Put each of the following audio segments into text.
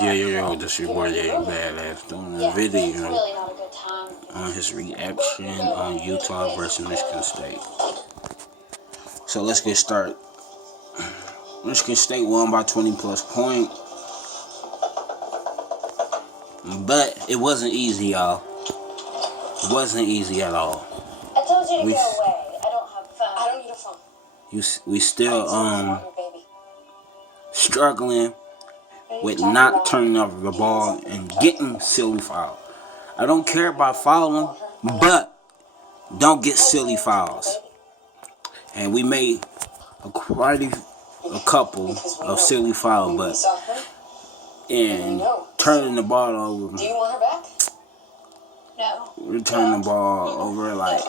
Yo, this your boy Jay Badass doing a video on his reaction on Utah versus Michigan State. So let's get started. Michigan State won by 20 plus points, but it wasn't easy, y'all. It wasn't easy at all. I told you to go away. I don't have fun. I don't need a phone. We still struggling with not turning over the ball and getting silly fouled. I don't care about fouling, but don't get silly fouls. And we made quite a couple of silly fouls, but and turning the ball over. Do you want her back? No. We're turning the ball over like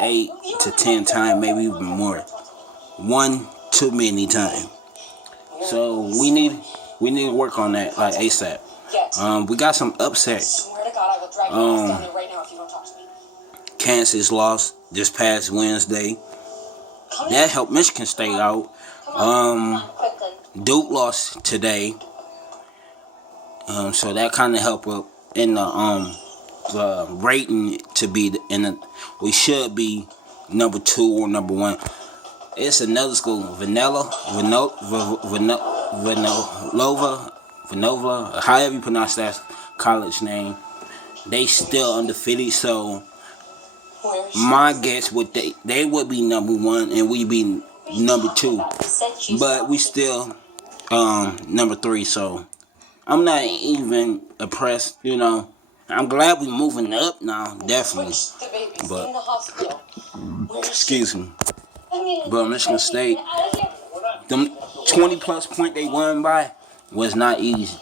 8 to 10 times, maybe even more. One too many times. So we need to work on that like ASAP. We got some upset. Kansas lost this past Wednesday. That helped Michigan State out. Duke lost today. So that kind of helped up in the rating to be we should be number 2 or number 1. It's another school, Vanova, however you pronounce that college name. They still undefeated, so my guess would they would be number 1 and we be number 2, but we still number 3. So I'm not even impressed, you know. I'm glad we moving up now, definitely. But excuse me. But Michigan State, them 20 plus point they won by was not easy.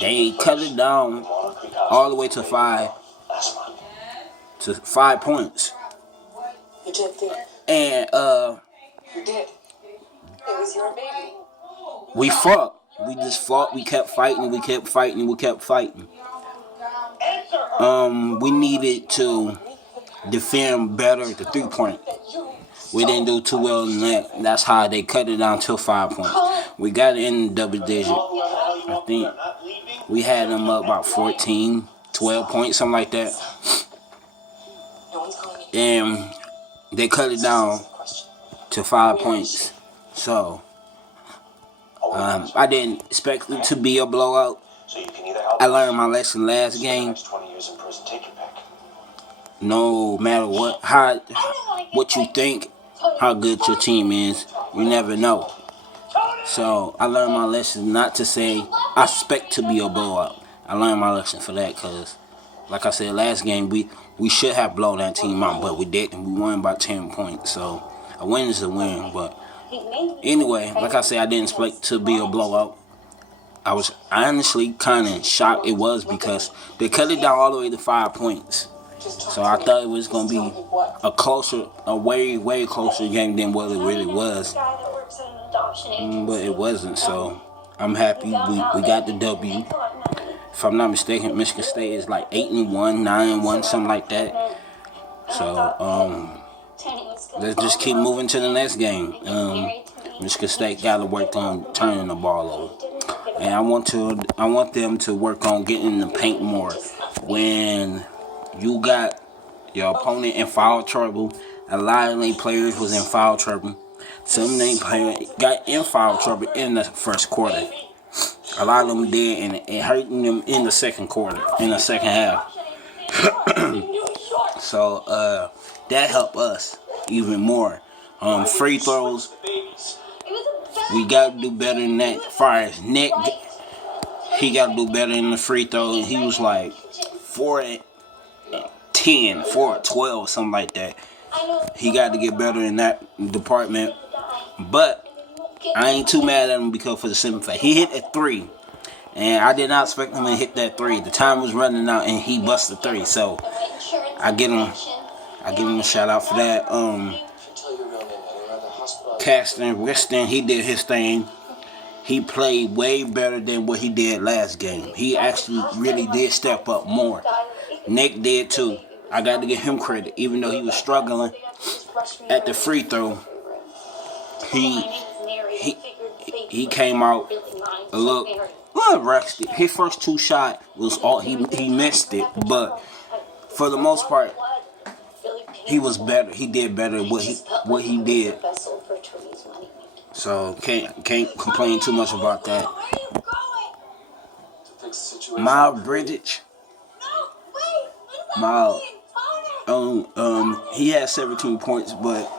They cut it down all the way to 5 points. And You did. It was your baby. we fought. We just fought. We kept fighting. We kept fighting. We kept fighting. We needed to defend better at the 3-point. We didn't do too well in that. That's how they cut it down to 5 points. We got it in double digit. I think we had them up about 14, 12 points, something like that. And they cut it down to 5 points. So I didn't expect it to be a blowout. I learned my lesson last game. No matter what you think, how good your team is, you never know. So I learned my lesson not to say I expect to be a blowout. I learned my lesson for that because, like I said, last game we should have blown that team out, but we didn't. We won by 10 points. So a win is a win. But anyway, like I said, I didn't expect to be a blowout. I was honestly kind of shocked it was because they cut it down all the way to 5 points. So I thought it was going to be a way closer game than what it really was. But it wasn't, so I'm happy we got the W. If I'm not mistaken, Michigan State is like 8-1, 9-1, something like that. So let's just keep moving to the next game. Michigan State got to work on turning the ball over. And I want them to work on getting in the paint more. When you got your opponent in foul trouble, a lot of their players was in foul trouble. Some of their players got in foul trouble in the first quarter. A lot of them did, and it hurting them in the second quarter, in the second half. So that helped us even more. Free throws, we got to do better than that. As far as Nick, he got to do better in the free throw. He was like 4-10, 4-12, something like that. He got to get better in that department. But I ain't too mad at him because for the simple fact he hit a 3, and I did not expect him to hit that 3. The time was running out, and he busted 3. So I give him a shout out for that. Caston Weston, he did his thing. He played way better than what he did last game. He actually really did step up more. Nick did too. I got to give him credit, even though he was struggling at the free throw. He came out a little. was rusty. His first 2 shots was all he missed it, but for the most part, he was better. He did better what he did. So can't complain too much about that. Miles Bridges, he had 17 points, but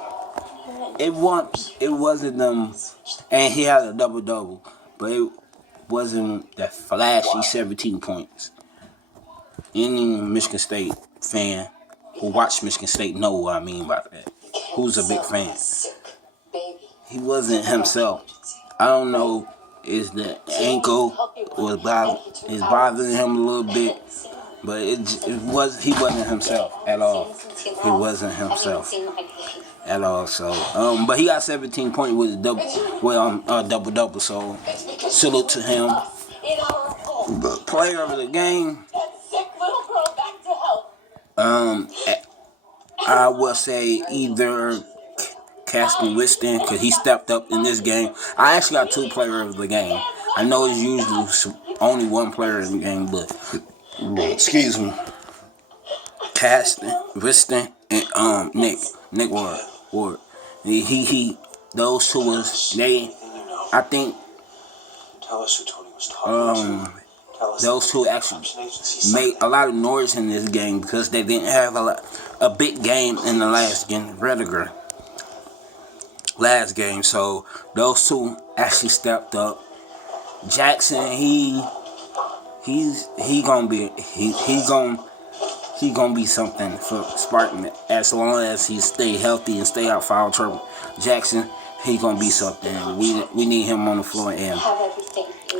it wasn't and he had a double, but it wasn't that flashy 17 points. Any Michigan State fan who watched Michigan State know what I mean by that. Who's a big fan? He wasn't himself. I don't know, is the ankle is bothering him a little bit, but he wasn't himself at all. He wasn't himself at all. So, but he got 17 points with a double. So, salute to him. But player of the game, I would say either Caston Winston, because he stepped up in this game. I actually got 2 players of the game. I know it's usually only 1 player in the game, but excuse me, Caston Winston and Nick Ward. Those 2 was they. I think those 2 actually made a lot of noise in this game because they didn't have a big game in the last game. So those 2 actually stepped up. Jackson, he gonna be something for Spartan as long as he stay healthy and stay out foul trouble. Jackson, he gonna be something. We need him on the floor, and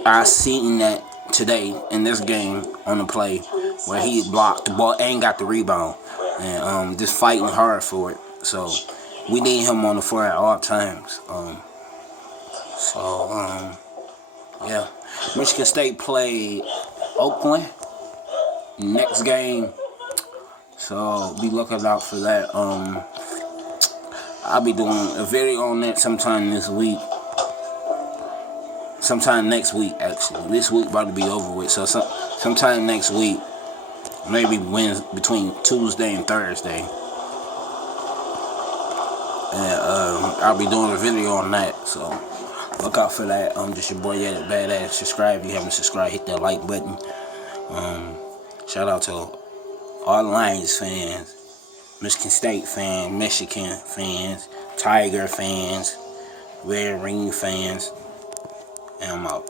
I seen that today in this game on the play where he blocked the ball and got the rebound, and just fighting hard for it. So we need him on the floor at all times. Yeah. Michigan State played Oakland next game, so be looking out for that. I'll be doing a video on that sometime next week, actually. This week about to be over with, so sometime next week, maybe between Tuesday and Thursday. And I'll be doing a video on that, so look out for that. Just your boy, yeah, Badass. Subscribe if you haven't subscribed. Hit that like button. Shout out to all Lions fans, Michigan State fans, Michigan fans, Tiger fans, Red Ring fans, and I'm out.